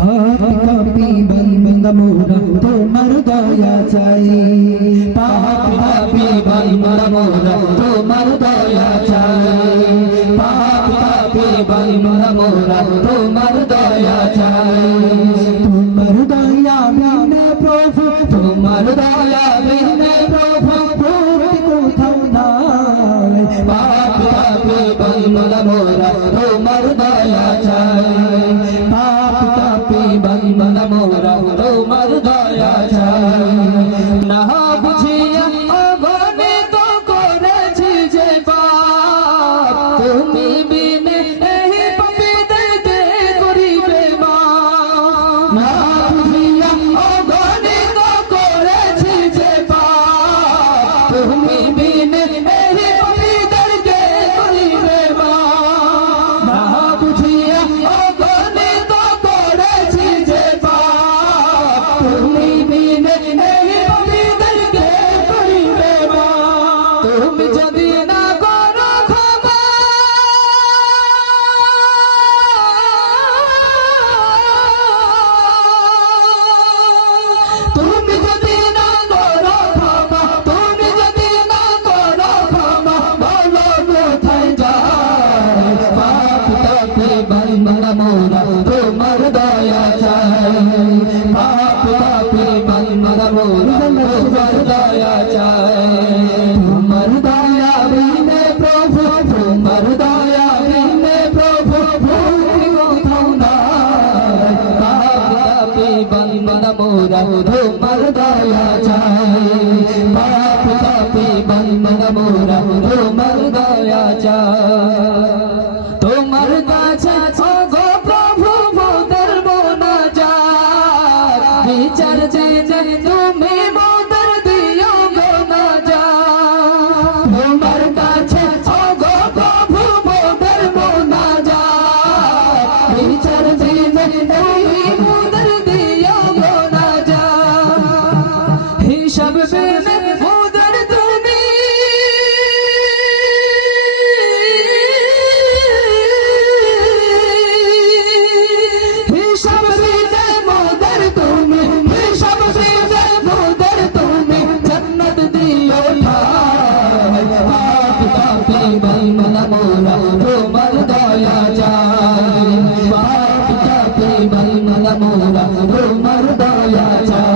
পাপি পাপি বান্দা মোরা তোমার দয়া চাই পাপি পাপি বান্দা মোরা তোমার দয়া চাই পাপি পাপি বান্দা মোরা তোমার দয়া চাই তোমার দয়া বিনে প্রভু তোমার দয়া বিনে প্রভু কোথাও নাই পাপি পাপি বান্দা মোরা তোমার দয়া চাই পাপি পাপি বান্দা মোরা তোমার দয়া চাই না বুঝিয়া অগণে তো করেছি যে পাপ তুমি বিনে এই পাপীদেরকে করিবে মাফ না বুঝিয়া অগণে তো করেছি যে পাপ তুমি বিনে এই পাপীদেরকে করিবে মাফ না বুঝিয়া অগণে তো করেছি যে পাপ তুমি বিনে এই পাপীদেরকে করিবে মাফ তুমি যদি না করো ক্ষমা তুমি যদি না করো ক্ষমা তুমি যদি না করো ক্ষমা বলো কোথায় যাই পাপি পাপি বান্দা মোরা তোমার দয়া চাই পাপি পাপি বান্দা মোরা তোমার দয়া চাই তোমার দয়া বিনে প্রভু তোমার দয়া বিনে প্রভু ভক্তি কোথাও নাই পাপি পাপি বান্দা মোরা তোমার দয়া চাই পাপি পাপি বান্দা মোরা তোমার দয়া চাই তোমার কাছে ওগো প্রভু মোদের মোনাজাত বিচার দিনে তুমি মোদের দিও গো নাজাত তোমার কাছে ওগো প্রভু মোদের মোনাজাত বিচার দিনে তুমি মোদের দিও গো নাজাত হিসাব বিনে মোদের তুমি হিসাব দিনে মোদের তুমি হিসাব দিনে মোদের তুমি জান্নাত দিও ঠাই পাপি পাপি বান্দা মোরা তোমার দয়া চাই পাপি পাপি বান্দা মোরা তোমার দয়া চাই